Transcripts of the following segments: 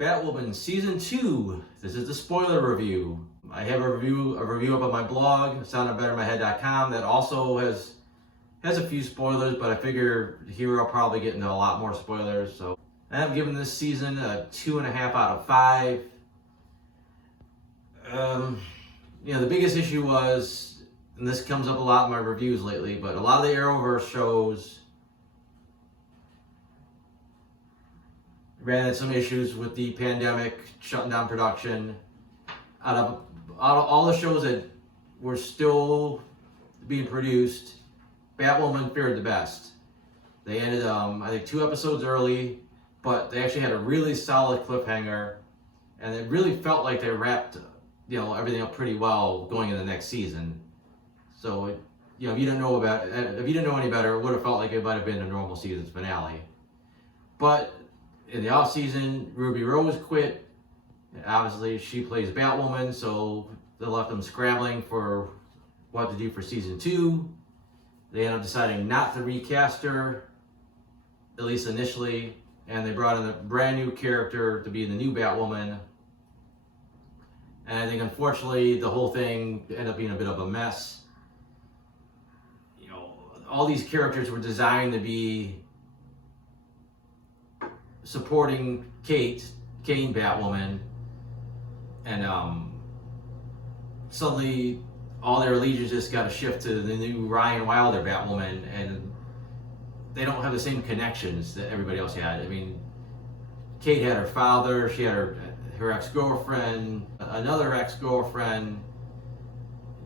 Batwoman Season 2. This is the spoiler review. I have a review up on my blog, soundofbettermyhead.com, that also has a few spoilers, but I figure here I'll probably get into a lot more spoilers. So I'm giving this season a 2.5 out of 5. The biggest issue was, and this comes up a lot in my reviews lately, but a lot of the Arrowverse shows ran into some issues with the pandemic, shutting down production. Out of all the shows that were still being produced, Batwoman fared the best. They ended, I think, 2 episodes early, but they actually had a really solid cliffhanger, and it really felt like they wrapped, everything up pretty well going into the next season. So, if you didn't know any better, it would have felt like it might have been a normal season's finale. But in the off season, Ruby Rose quit. Obviously, she plays Batwoman, so they left them scrambling for what to do for season 2. They ended up deciding not to recast her, at least initially, and they brought in a brand new character to be the new Batwoman. And I think, unfortunately, the whole thing ended up being a bit of a mess. All these characters were designed to be supporting Kane Batwoman, and suddenly all their allegiance just got to shift to the new Ryan Wilder Batwoman, and they don't have the same connections that everybody else had. I mean, Kate had her father, she had her ex-girlfriend, another ex-girlfriend,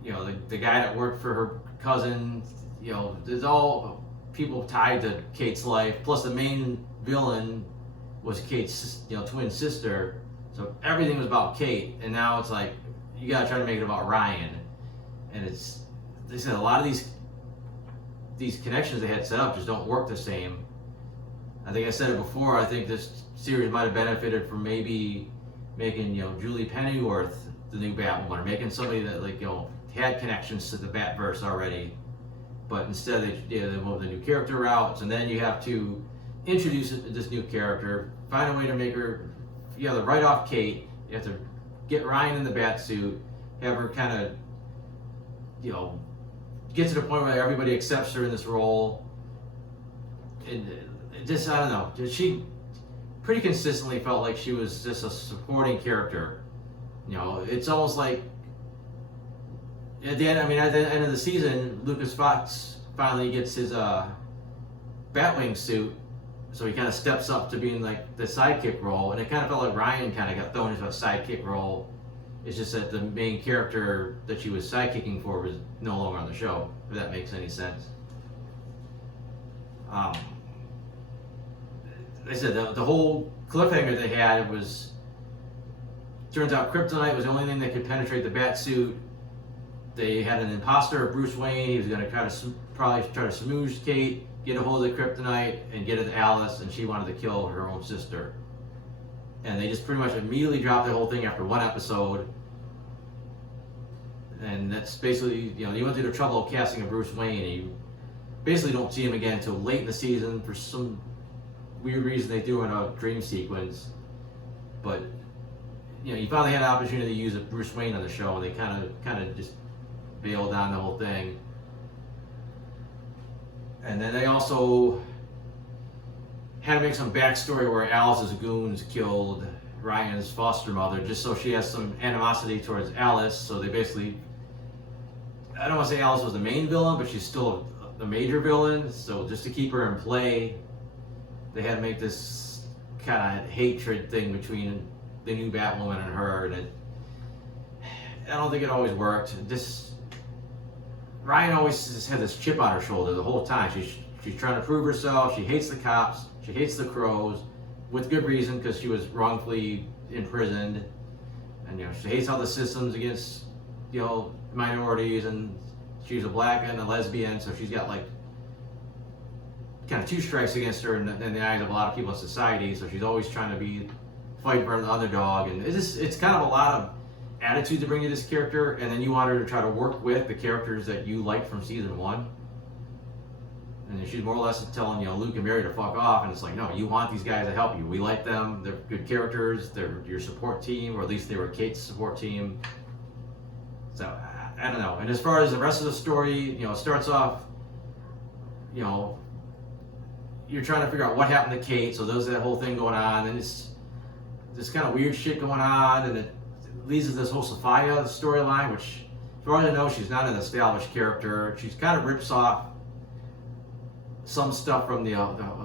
the guy that worked for her cousin. There's all people tied to Kate's life, plus the main villain was Kate's twin sister, so everything was about Kate, and now it's like you gotta try to make it about Ryan. And they said a lot of these connections they had set up just don't work the same. I think I said it before, I think this series might have benefited from maybe making Julie Pennyworth the new Batwoman, or making somebody that had connections to the Batverse already, but instead they moved the new character routes, and then you have to introduce this new character, find a way to make her, you have to write off Kate, you have to get Ryan in the bat suit, have her kind of, get to the point where everybody accepts her in this role. And just, I don't know, she pretty consistently felt like she was just a supporting character. It's almost like at the end of the season, Lucas Fox finally gets his Batwing suit, so he kind of steps up to being like the sidekick role, and it kind of felt like Ryan kind of got thrown into a sidekick role. It's just that the main character that she was sidekicking for was no longer on the show, if that makes any sense. Like I said, the whole cliffhanger they had was, turns out kryptonite was the only thing that could penetrate the bat suit. They had an imposter of Bruce Wayne. He was going to probably try to smoosh Kate, get a hold of the kryptonite, and get it to Alice, and she wanted to kill her own sister. And they just pretty much immediately dropped the whole thing after 1 episode. And that's basically, you went through the trouble of casting a Bruce Wayne, and you basically don't see him again until late in the season. For some weird reason, they threw in a dream sequence. But, you finally had an opportunity to use a Bruce Wayne on the show, and they kind of just bailed on the whole thing. And then they also had to make some backstory where Alice's goons killed Ryan's foster mother, just so she has some animosity towards Alice. So they basically, I don't want to say Alice was the main villain, but she's still the major villain. So just to keep her in play, they had to make this kind of hatred thing between the new Batwoman and her. And I don't think it always worked. Ryan always just had this chip on her shoulder the whole time. She's trying to prove herself. She hates the cops. She hates the Crows, with good reason, because she was wrongfully imprisoned. And she hates all the systems against minorities, and she's a black and a lesbian, so she's got kind of 2 strikes against her in the eyes of a lot of people in society. So she's always trying to be fighting for the underdog, and it's kind of a lot of attitude to bring to this character, and then you want her to try to work with the characters that you liked from season 1. and she's more or less telling Luke and Mary to fuck off, and it's like, no, you want these guys to help you. We like them. They're good characters. They're your support team, or at least they were Kate's support team. So I don't know. And as far as the rest of the story, it starts off, you're trying to figure out what happened to Kate. So there's that whole thing going on, and it's this kind of weird shit going on, and it leads to this whole Sophia storyline, which, as far as I know, she's not an established character. She's kind of rips off some stuff from the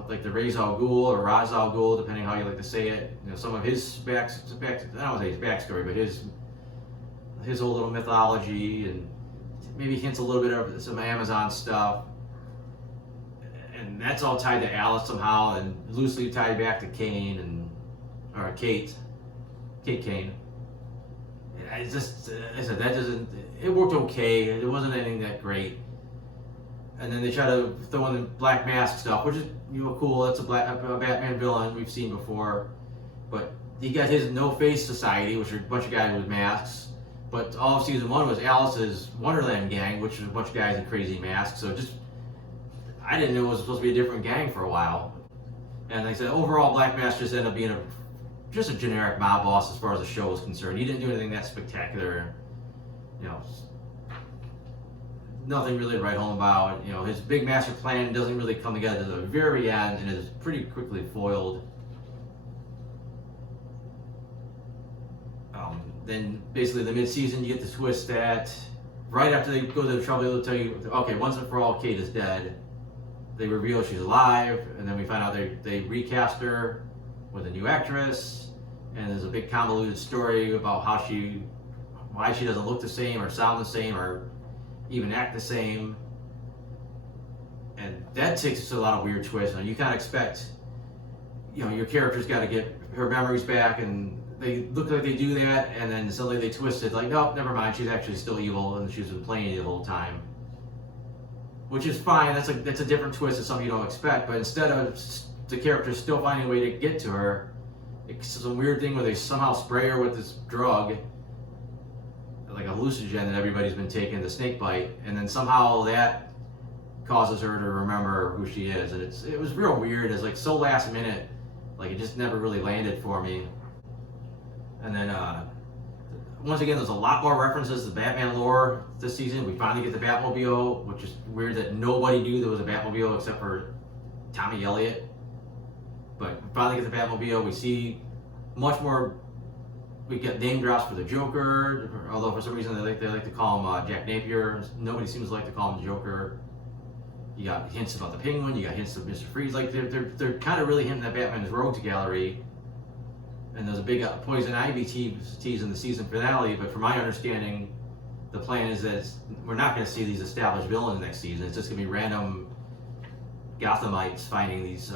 like the Ra's al Ghul or Ra's al Ghul, depending how you like to say it. Some of his I don't want to say his backstory, but his whole little mythology, and maybe hints a little bit of some Amazon stuff. And that's all tied to Alice somehow, and loosely tied back to Kate Kane. I said that doesn't. It worked okay. It wasn't anything that great. And then they try to throw in the Black Mask stuff, which is cool. That's a Batman villain we've seen before. But he got his No Face Society, which are a bunch of guys with masks. But all of season 1 was Alice's Wonderland gang, which was a bunch of guys in crazy masks. So I didn't know it was supposed to be a different gang for a while. And like I said, overall, Black Mask just ended up being just a generic mob boss as far as the show was concerned. He didn't do anything that spectacular. Nothing really to write home about. His big master plan doesn't really come together to the very end, and is pretty quickly foiled. Then basically the mid-season, you get the twist that right after they go to the trouble, they'll tell you, okay, once and for all, Kate is dead. They reveal she's alive, and then we find out they recast her with a new actress, and there's a big convoluted story about why she doesn't look the same or sound the same or even act the same. And that takes us to a lot of weird twists. And you kind of expect, your character's got to get her memories back, and they look like they do that, and then suddenly they twist it like, nope, never mind, she's actually still evil, and she's been playing the whole time. Which is fine. That's a different twist. It's something you don't expect. But instead of the character still finding a way to get to her, it's some weird thing where they somehow spray her with this drug, like a hallucinogen that everybody's been taking, the snake bite, and then somehow that causes her to remember who she is. And it was real weird. It's like so last minute, like it just never really landed for me. And then once again, there's a lot more references to Batman lore this season. We finally get the Batmobile, which is weird that nobody knew there was a Batmobile except for Tommy Elliott. But we finally get the Batmobile. We see much more. We get name drops for the Joker, although for some reason they like to call him Jack Napier. Nobody seems to like to call him the Joker. You got hints about the Penguin. You got hints of Mr. Freeze. Like they're kind of really hinting at Batman's rogues gallery. And there's a big Poison Ivy tease in the season finale. But from my understanding, the plan is that we're not going to see these established villains next season. It's just going to be random Gothamites finding these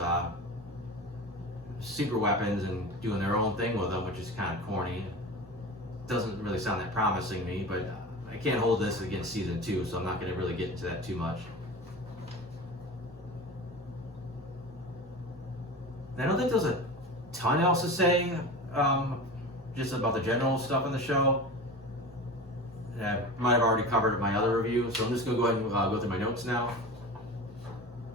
super weapons and doing their own thing with them, which is kind of corny. Doesn't really sound that promising to me, but I can't hold this against season 2, so I'm not going to really get into that too much. I don't think there's a ton else to say, just about the general stuff in the show. I might have already covered in my other review, so I'm just going to go ahead and go through my notes now.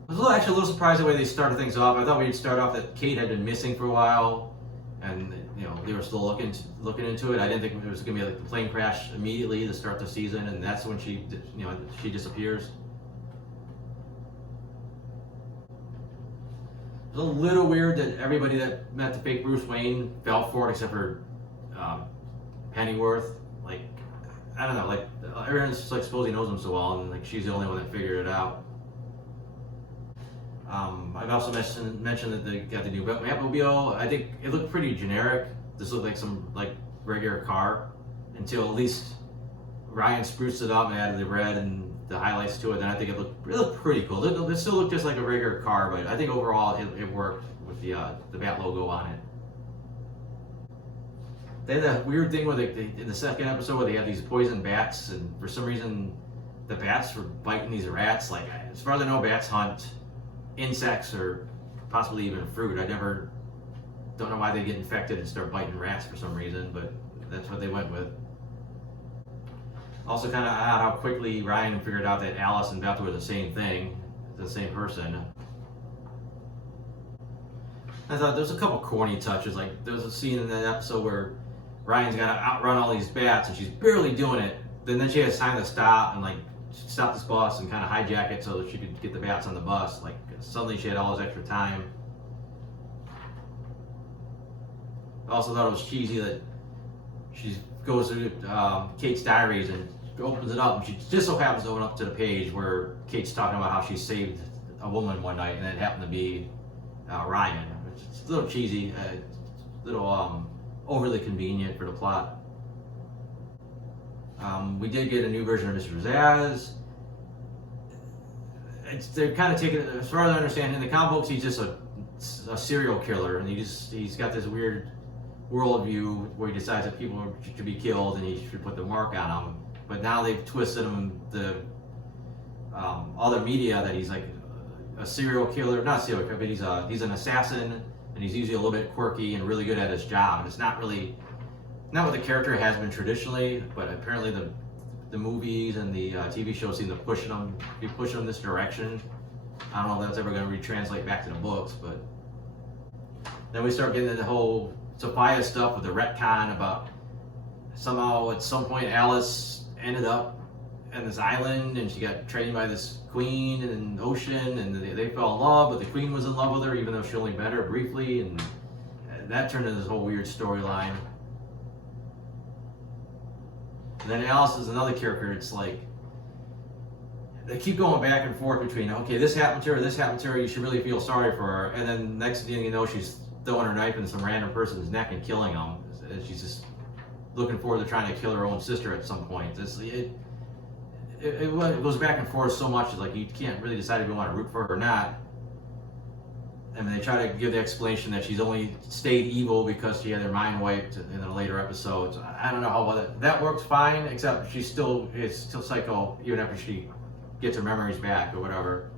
I was actually a little surprised the way they started things off. I thought we'd start off that Kate had been missing for a while, and they were still looking into it. I didn't think it was going to be like the plane crash immediately to start the season, and that's when she disappears. It was a little weird that everybody that met the fake Bruce Wayne fell for it except for Pennyworth. Like, I don't know, like everyone's just like supposedly knows him so well, and like she's the only one that figured it out. I've also mentioned that they got the new Batmobile. I think it looked pretty generic. This looked like some like regular car until at least Ryan spruced it up and added the red and the highlights to it. Then I think it looked pretty cool. It still looked just like a regular car, but I think overall it worked with the Bat logo on it. They had that weird thing where in the second episode where they had these poison bats, and for some reason the bats were biting these rats. Like, as far as I know, bats hunt insects or possibly even fruit. Don't know why they get infected and start biting rats for some reason, but that's what they went with. Also kind of odd how quickly Ryan figured out that Alice and Beth were the same thing. the same person. I thought there's a couple corny touches. Like there was a scene in that episode where Ryan's got to outrun all these bats, and she's barely doing it. Then she has time to stop and like stop this bus and kind of hijack it so that she could get the bats on the bus. Like suddenly she had all this extra time. I also thought it was cheesy that she goes through Kate's diaries and opens it up, and she just so happens to open up to the page where Kate's talking about how she saved a woman one night, and it happened to be Ryan. It's a little cheesy, a little overly convenient for the plot. We did get a new version of Mr. Zaz. They're kind of taking, as far as I understand, in the comic books, he's just a serial killer, and he's got this weird worldview where he decides that people should be killed and he should put the mark on them. But now they've twisted him, the other media, that he's like a serial killer, not a serial killer, but he's an assassin, and he's usually a little bit quirky and really good at his job. And it's not what the character has been traditionally, but apparently the movies and the TV shows seem to be pushing him this direction. I don't know if that's ever going to retranslate back to the books, but then we start getting into the whole Sophia stuff with the retcon about somehow at some point Alice ended up on this island and she got trained by this queen in an ocean, and they fell in love, but the queen was in love with her even though she only met her briefly, and that turned into this whole weird storyline. And then Alice is another character. It's like they keep going back and forth between, okay, this happened to her, you should really feel sorry for her, and then next thing you know, she's throwing her knife into some random person's neck and killing them. She's just looking forward to trying to kill her own sister at some point. It goes back and forth so much, like you can't really decide if you want to root for her or not. I mean, they try to give the explanation that she's only stayed evil because she had her mind wiped in the later episodes. I don't know how well that works fine, except is still psycho even after she gets her memories back or whatever.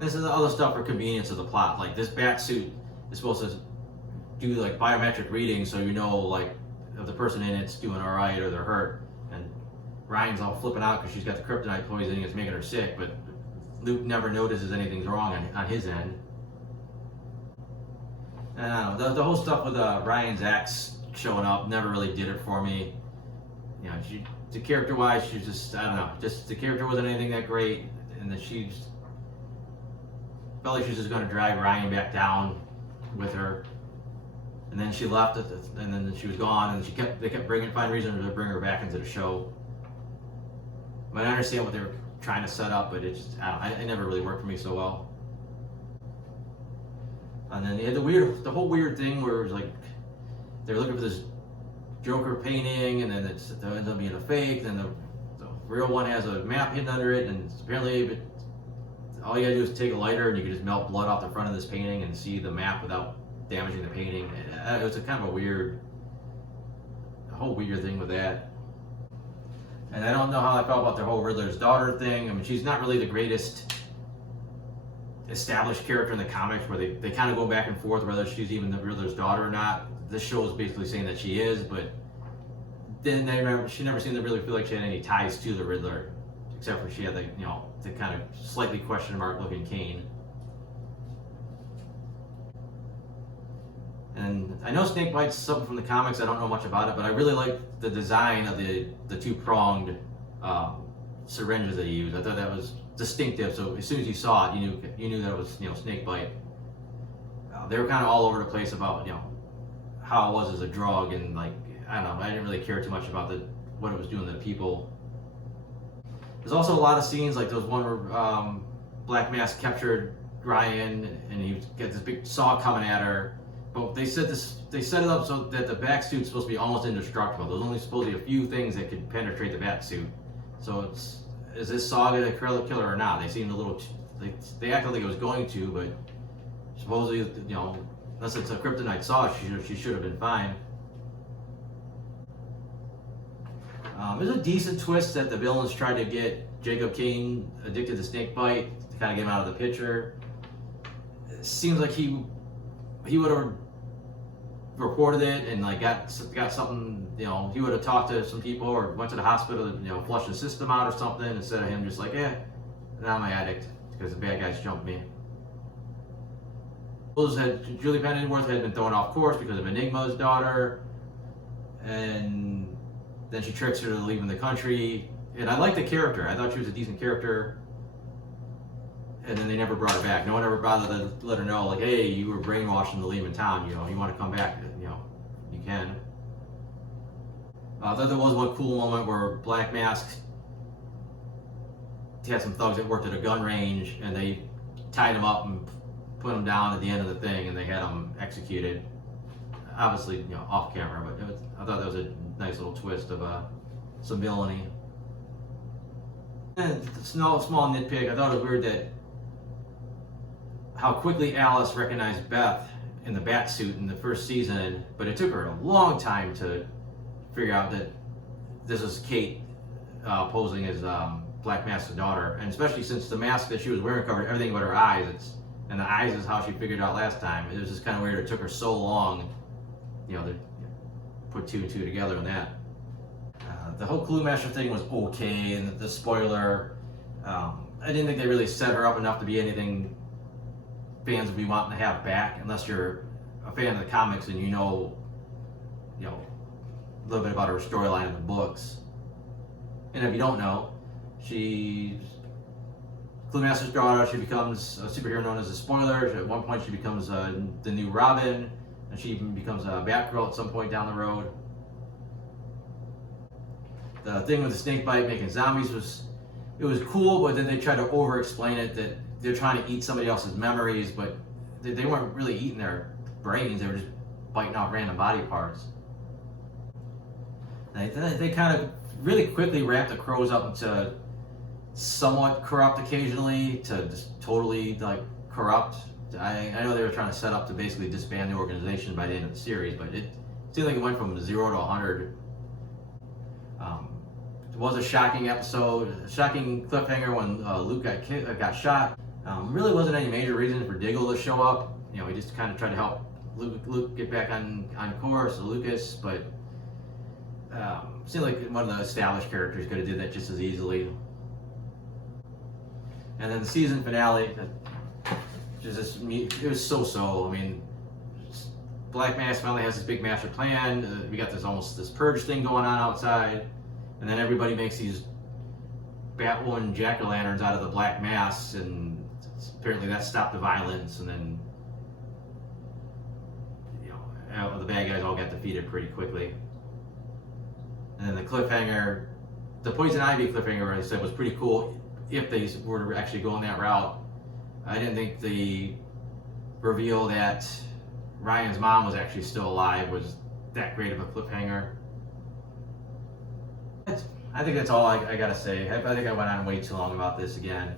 This is the other stuff for convenience of the plot. Like this bat suit is supposed to do like biometric readings, so you know like if the person in it's doing all right or they're hurt. And Ryan's all flipping out because she's got the kryptonite poisoning, it's making her sick, but Luke never notices anything's wrong on his end. And I don't know, the whole stuff with Ryan's ex showing up never really did it for me. You know, the character-wise, she's just, I don't know, just the character wasn't anything that great, and that she felt like she was just going to drag Ryan back down with her. And then she left, and then she was gone, and they kept finding reasons to bring her back into the show. But I understand what they were trying to set up, but it never really worked for me so well. And then they had the whole weird thing where it was like they were looking for this Joker painting, and then it ends up being a fake. Then the real one has a map hidden under it, and apparently all you gotta do is take a lighter, and you can just melt blood off the front of this painting and see the map without damaging the painting. It was a kind of a whole weird thing with that. And I don't know how I felt about the whole Riddler's daughter thing. I mean, she's not really the greatest established character in the comics, where they kind of go back and forth whether she's even the Riddler's daughter or not. This show is basically saying that she is, but then she never seemed to really feel like she had any ties to the Riddler, except for she had the kind of slightly question mark looking cane. And I know Snakebite's something from the comics, I don't know much about it, but I really like the design of the two-pronged syringes they used. I thought that was distinctive, so as soon as you saw it, you knew that it was Snakebite. They were kind of all over the place about how it was as a drug, and like I don't know, I didn't really care too much about what it was doing to the people. There's also a lot of scenes like those one where Black Mask captured Ryan, and he got this big saw coming at her. But they set it up so that the bat suit's supposed to be almost indestructible. There's only supposed to be a few things that could penetrate the bat suit. So is this saw gonna kill her or not? They seemed a little, they acted like it was going to, but supposedly, unless it's a kryptonite saw, she should have been fine. There's a decent twist that the villains tried to get Jacob Kane addicted to snakebite to kind of get him out of the picture. It seems like he would have reported it and like got something, he would have talked to some people or went to the hospital to flush the system out or something, instead of him just like, now I'm an addict because the bad guys jumped me. Julie Pennyworth had been thrown off course because of Enigma's daughter, and then she tricks her to leaving the country. And I liked the character. I thought she was a decent character. And then they never brought her back. No one ever bothered to let her know, like, hey, you were brainwashed into leaving town. You know, you want to come back, you know, you can. I thought there was one cool moment where Black Mask had some thugs that worked at a gun range, and they tied him up and put him down at the end of the thing, and they had him executed. Obviously, you know, off camera, but I thought that was a nice little twist of some villainy. And small nitpick, I thought it was weird that how quickly Alice recognized Beth in the bat suit in the first season, but it took her a long time to figure out that this was Kate posing as Black Mask's daughter, and especially since the mask that she was wearing covered everything but her eyes. And the eyes is how she figured out last time. It was just kind of weird. It took her so long, you know, to put two and two together on that. The whole Clue Master thing was okay, and the spoiler, I didn't think they really set her up enough to be anything fans would be wanting to have back, unless you're a fan of the comics and you know, a little bit about her storyline in the books. And if you don't know, she's Clue Master's daughter. She becomes a superhero known as the Spoiler. At one point, she becomes the new Robin, and she even becomes a Batgirl at some point down the road. The thing with the snake bite making zombies was cool, but then they tried to over-explain it that they're trying to eat somebody else's memories, but they weren't really eating their brains. They were just biting off random body parts. They kind of really quickly ramped the Crows up into somewhat corrupt occasionally to just totally like corrupt. I know they were trying to set up to basically disband the organization by the end of the series, but it seemed like it went from 0 to 100. It was a shocking episode, a shocking cliffhanger when Luke got shot. Really wasn't any major reason for Diggle to show up. You know, he just kind of tried to help Luke get back on course, Lucas, but seemed like one of the established characters could have did that just as easily. And then the season finale, it was so-so. I mean, Black Mask finally has this big master plan. We got this purge thing going on outside, and then everybody makes these Batwoman jack-o'-lanterns out of the black masks, and apparently that stopped the violence. And then, the bad guys all got defeated pretty quickly. And then the cliffhanger, the Poison Ivy cliffhanger, I said, was pretty cool if they were actually going that route. I didn't think the reveal that Ryan's mom was actually still alive was that great of a cliffhanger. I think that's all I gotta say. I think I went on way too long about this again.